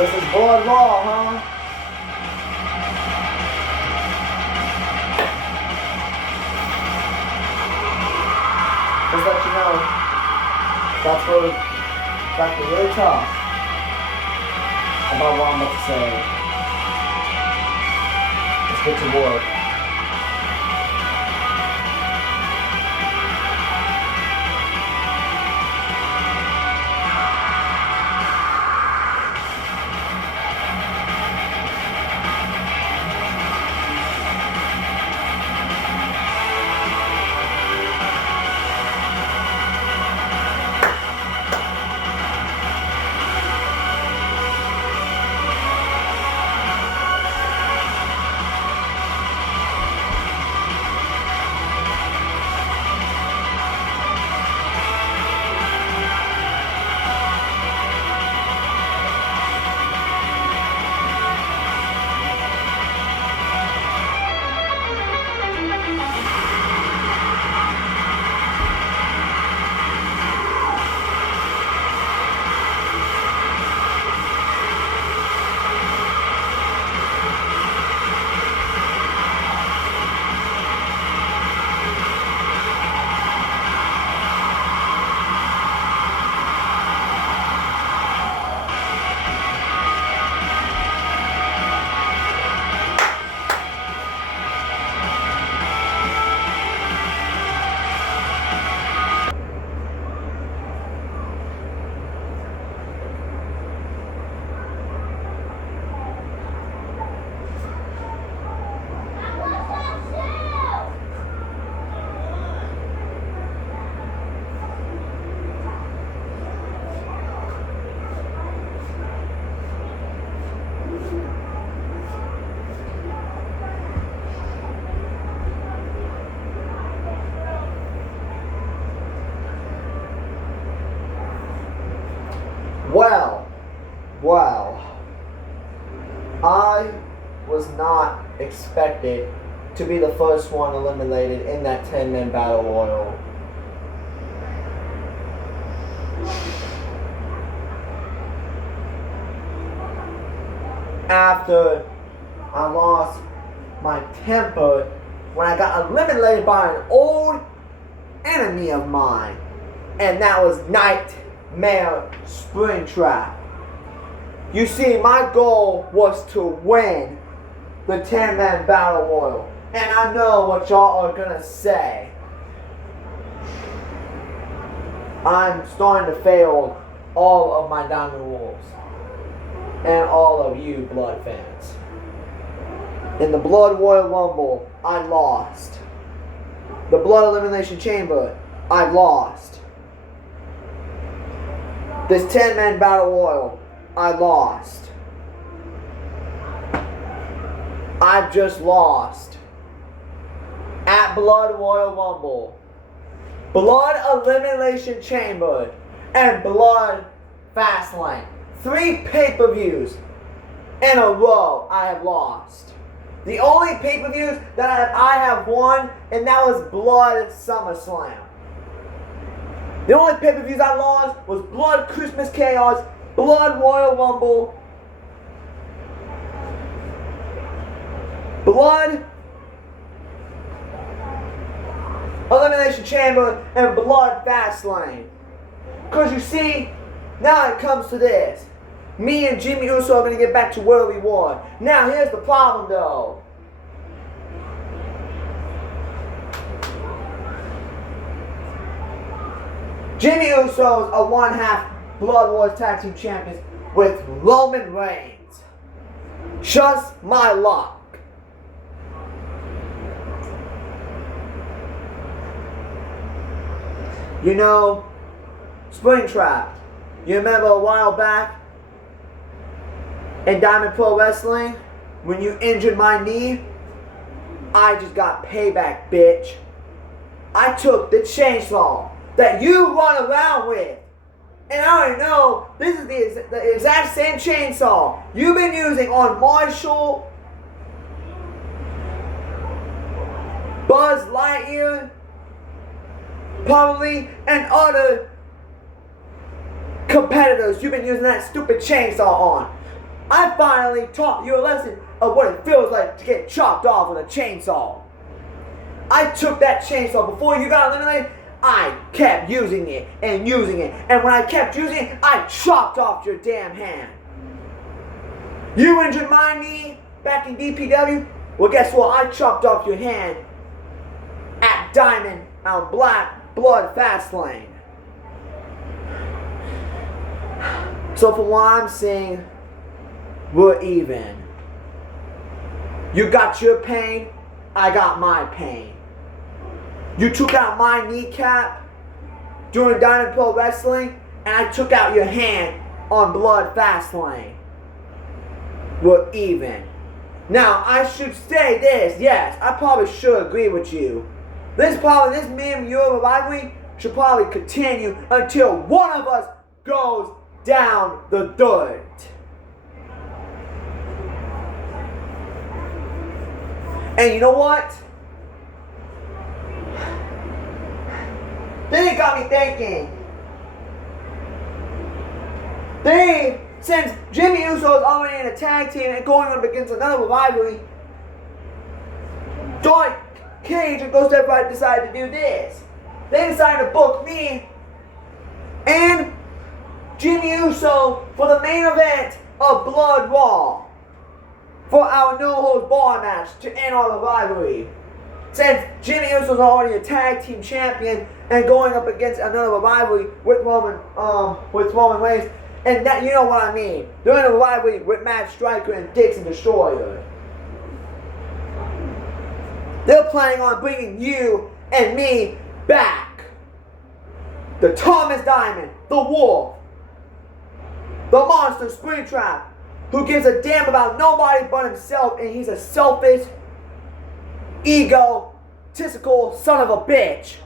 This is blood raw, huh? Just let you know, that's really tough about what I'm about to say. Let's get to work. Well, I was not expected to be the first one eliminated in that 10-man battle royal. After I lost my temper when I got eliminated by an old enemy of mine, and that was Nightmare Springtrap. You see, my goal was to win the 10-man battle royal, and I know what y'all are gonna say. I'm starting to fail all of my Diamond Wolves and all of you Blood fans. In the Blood Royal Rumble, I lost. The Blood Elimination Chamber, I lost. This 10-man battle royal, I lost. I've just lost. At Blood Royal Rumble, Blood Elimination Chamber, and Blood FastLane. 3 pay-per-views in a row I have lost. The only pay-per-views that I have won, and that was Blood SummerSlam. The only pay-per-views I lost was Blood Christmas Chaos, Blood Royal Rumble, Blood Elimination Chamber, and Blood FastLane. Because you see, now it comes to this. Me and Jimmy Uso are going to get back to where we were. Now here's the problem though. Jimmy Usos are 1/2 Blood Wars Tag Team Champions with Roman Reigns. Just my luck. You know, Springtrap, you remember a while back in Diamond Pro Wrestling when you injured my knee? I just got payback, bitch. I took the chainsaw that you run around with. And I already know this is the exact same chainsaw you've been using on Marshall, Buzz Lightyear, probably, and other competitors you've been using that stupid chainsaw on. I finally taught you a lesson of what it feels like to get chopped off with a chainsaw. I took that chainsaw before you got eliminated. I kept using it and using it. And when I kept using it, I chopped off your damn hand. You injured my knee back in DPW? Well, guess what? I chopped off your hand at Diamond on Black Blood FastLane. So from what I'm seeing, we're even. You got your pain, I got my pain. You took out my kneecap during Diamond Pro Wrestling, and I took out your hand on Blood FastLane. We're even. Now, I should say this, yes, I probably should agree with you. This me and your rivalry should probably continue until one of us goes down the dirt. And you know what? Then it got me thinking. Since Jimmy Uso is already in a tag team and going up against another rivalry, Dark Cage and Ghost Everybody decided to do this. They decided to book me and Jimmy Uso for the main event of Blood Raw for our no-holds-barred match to end all the rivalry. Since Jimmy Uso is already a tag team champion and going up against another rivalry with Roman Reigns, and that, you know what I mean. They're in a rivalry with Matt Striker and Dixon Destroyer. They're planning on bringing you and me back. The Thomas Diamond, the Wolf, the Monster Springtrap, who gives a damn about nobody but himself, and he's a selfish, egotistical son of a bitch.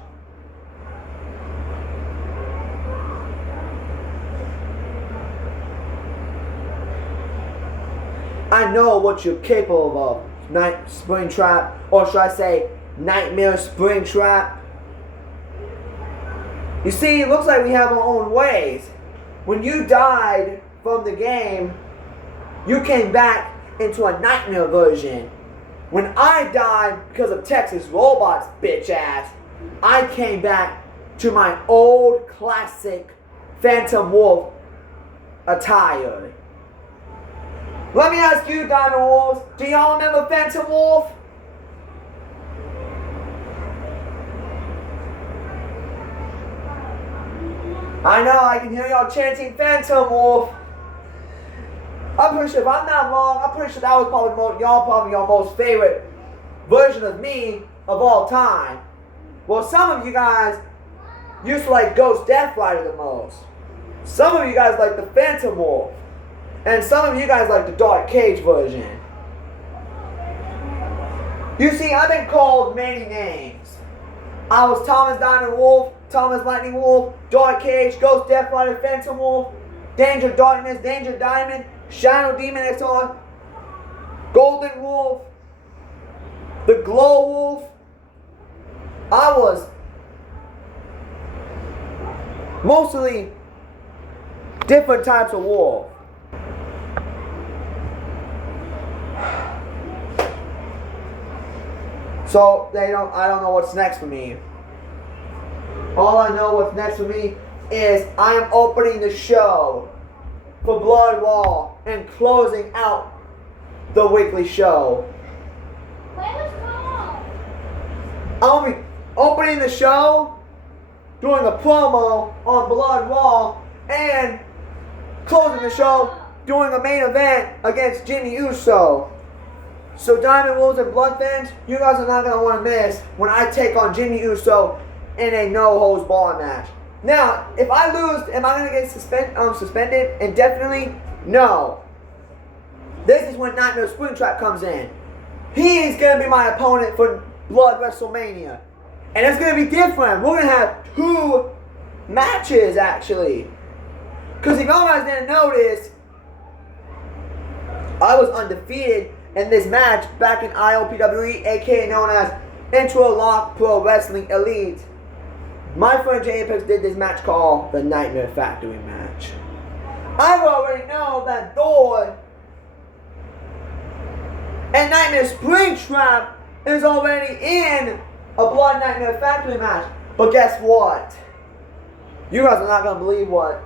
I know what you're capable of, Night Springtrap, or should I say, Nightmare Springtrap. You see, it looks like we have our own ways. When you died from the game, you came back into a nightmare version. When I died because of Texas Robots, bitch ass, I came back to my old classic Phantom Wolf attire. Let me ask you, Diamond Wolves, do y'all remember Phantom Wolf? I know, I can hear y'all chanting Phantom Wolf. I'm pretty sure, if I'm not wrong, I'm pretty sure that was probably your most favorite version of me of all time. Well, some of you guys used to like Ghost Death Rider the most. Some of you guys like the Phantom Wolf. And some of you guys like the Dark Cage version. You see, I've been called many names. I was Thomas Diamond Wolf, Thomas Lightning Wolf, Dark Cage, Ghost Death Rider, Phantom Wolf, Danger Darkness, Danger Diamond, Shadow Demon XR, Golden Wolf, the Glow Wolf. I was mostly different types of wolf. So I don't know what's next for me. All I know what's next for me is I am opening the show for Blood Raw and closing out the weekly show. I'll be opening the show, doing a promo on Blood Raw, and closing the show, doing a main event against Jimmy Uso. So Diamond Wolves and Blood fans, you guys are not going to want to miss when I take on Jimmy Uso in a no-holds-barred match. Now, if I lose, am I going to get suspended indefinitely? No. This is when Nightmare Springtrap comes in. He's going to be my opponent for Blood WrestleMania. And it's going to be different. We're going to have 2 matches, actually. Because if you guys didn't notice, I was undefeated in this match back in IOPWE, aka known as Interlock Pro Wrestling Elite. My friend J Apex did this match called the Nightmare Factory match. I already know that Thor And Nightmare Springtrap is already in a Blood Nightmare Factory match. But guess what? You guys are not gonna believe what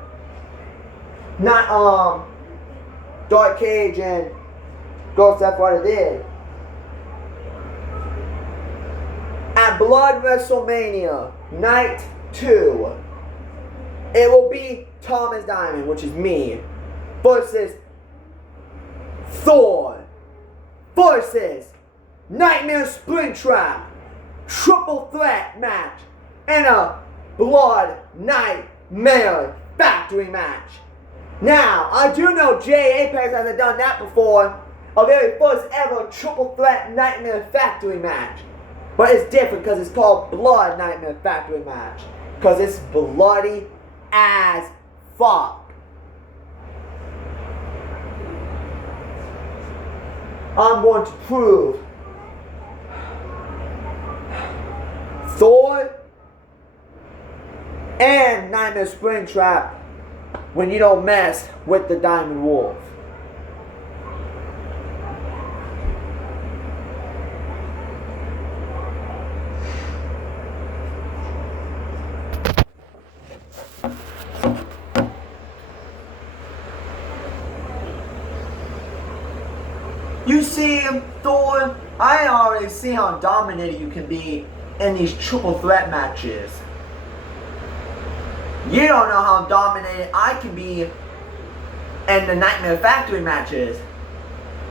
Dark Cage and Ghost F Rider did. At Blood WrestleMania Night 2, it will be Thomas Diamond, which is me, versus Thor versus Nightmare Springtrap triple threat match in a Blood Nightmare Factory match. Now, I do know Jay Apex hasn't done that before, a very first ever triple threat Nightmare Factory match. But it's different because it's called Blood Nightmare Factory match. Because it's bloody as fuck. I'm going to prove Thor and Nightmare Springtrap when you don't mess with the Diamond Wolf. You see, Thor, I already see how dominated you can be in these triple threat matches. You don't know how dominated I can be in the Nightmare Factory matches.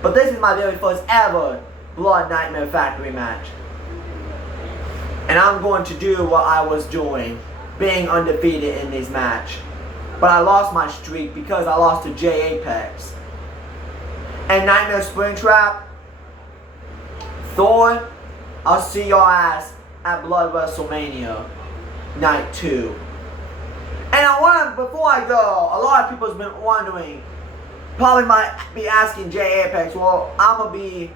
But this is my very first ever Blood Nightmare Factory match. And I'm going to do what I was doing, being undefeated in this match. But I lost my streak because I lost to Jay Apex. And Nightmare Springtrap, Thor, I'll see your ass at Blood WrestleMania Night 2. And I want to, before I go, a lot of people have been wondering, probably might be asking Jay Apex, well, I'm going to be,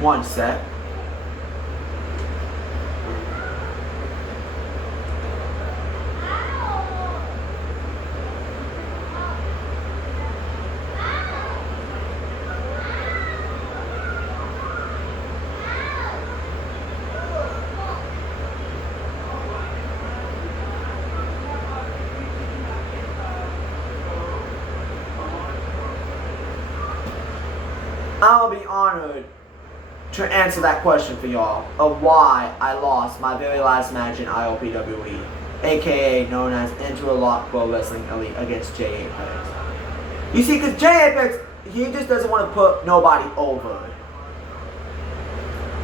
one sec. I will be honored to answer that question for y'all of why I lost my very last match in ILPWE, aka known as Interlock Pro Wrestling Elite against Jay Apex. You see, because Jay Apex, he just doesn't want to put nobody over.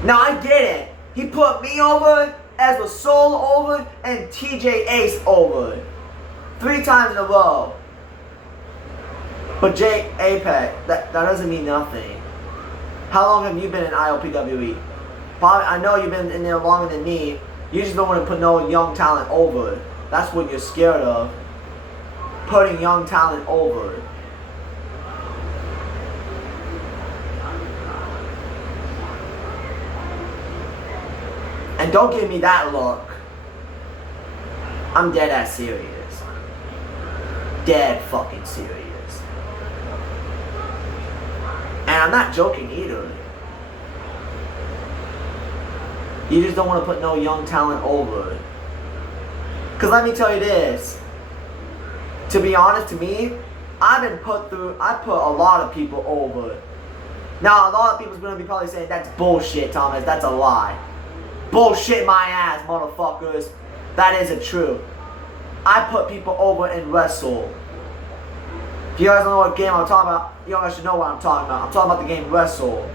Now I get it. He put me over, as the Soul over, and TJ Ace over. 3 times in a row. But Jay Apex, that doesn't mean nothing. How long have you been in ILPWE? Probably, I know you've been in there longer than me. You just don't want to put no young talent over. That's what you're scared of. Putting young talent over. And don't give me that look. I'm dead ass serious. Dead fucking serious. And I'm not joking either. You just don't want to put no young talent over. Because let me tell you this. To be honest, to me, I put a lot of people over. Now, a lot of people's going to be probably saying, that's bullshit, Thomas. That's a lie. Bullshit my ass, motherfuckers. That isn't true. I put people over in Wrestle. If you guys don't know what game I'm talking about, you guys should know what I'm talking about. I'm talking about the game Wrestle.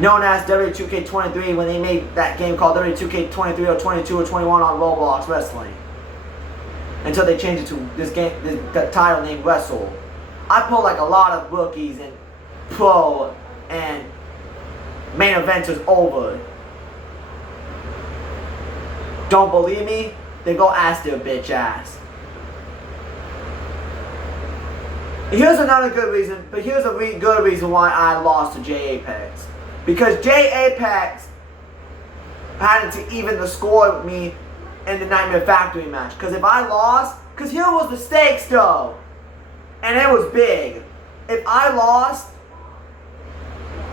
Known as W2K23 when they made that game called W2K23 or 22 or 21 on Roblox Wrestling. Until they changed it to this game, the title named Wrestle. I put like a lot of rookies and pro and main eventers over. Don't believe me? Then go ask their bitch ass. Here's another good reason, but here's a good reason why I lost to Jay Apex. Because Jay Apex had to even the score with me in the Nightmare Factory match. Because if I lost, here was the stakes though. And it was big. If I lost,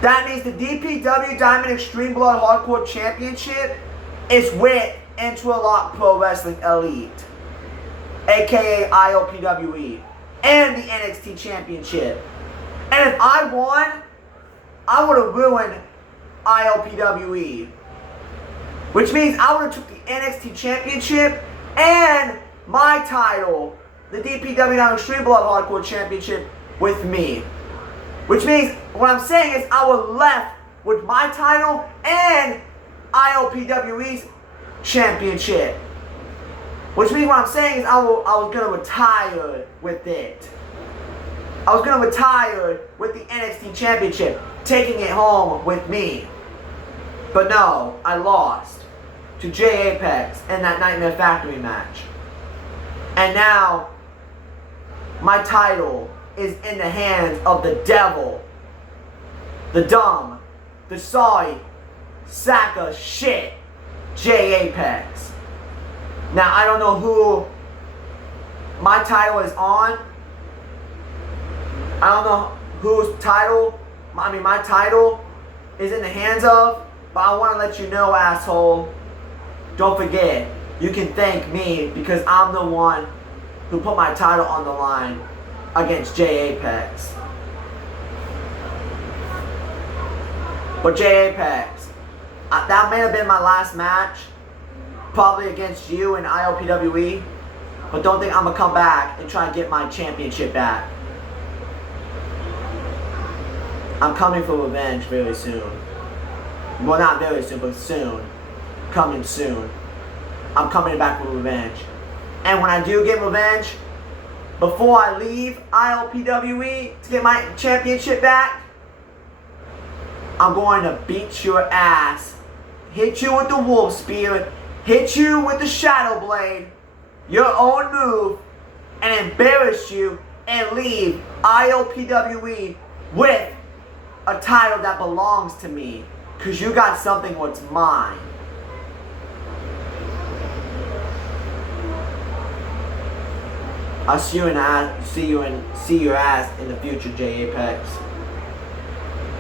That means the DPW Diamond Extreme Blood Hardcore Championship is with Interlock Pro Wrestling Elite, aka IOPWE, and the NXT Championship. And if I won, I would have ruined IOPWE. Which means I would have took the NXT Championship and my title, the DPW Diamond Extreme Blood Hardcore Championship, with me. Which means, what I'm saying is I was left with my title and IOPWE's championship. Which means what I'm saying is I was going to retire with it. I was going to retire with the NXT championship, taking it home with me. But no, I lost to Jay Apex in that Nightmare Factory match. And now, my title is in the hands of the devil, the dumb, the sorry, sack of shit, Jay Apex. Now, I don't know who my title is on. I don't know whose title, my title is in the hands of, but I want to let you know, asshole, don't forget, you can thank me because I'm the one who put my title on the line against Jay Apex. But Jay Apex, that may have been my last match, probably against you in IOPWE, but don't think I'm going to come back and try and get my championship back. I'm coming for revenge very soon. Well, not very soon, but soon. Coming soon. I'm coming back for revenge. And when I do get revenge, before I leave IOPWE to get my championship back, I'm going to beat your ass, hit you with the wolf spear, hit you with the shadow blade, your own move, and embarrass you and leave IOPWE with a title that belongs to me, because you got something what's mine. I'll see your ass in the future, Jay Apex.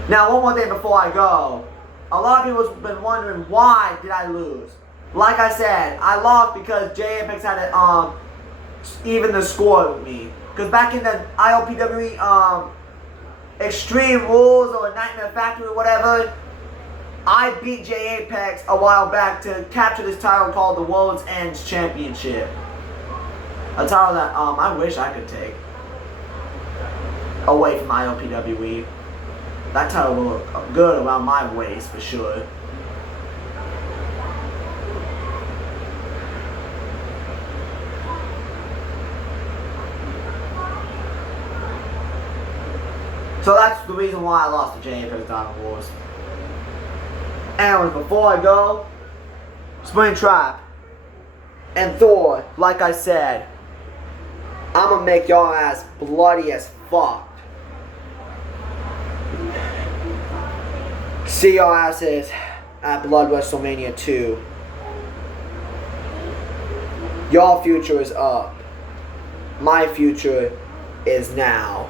Now, one more thing before I go. A lot of people have been wondering, why did I lose? Like I said, I lost because Jay Apex had to even the score with me. Because back in the IOPWE Extreme Rules or Nightmare Factory or whatever, I beat Jay Apex a while back to capture this title called the World's Ends Championship. A title that I wish I could take away from IOPWE. That title will look good around my waist for sure. So that's the reason why I lost to Jay Apex Diamond Wars. Anyways, before I go, Springtrap and Thor, like I said, I'm gonna make y'all ass bloody as fuck. See y'all asses at Blood WrestleMania 2. Y'all future is up. My future is now.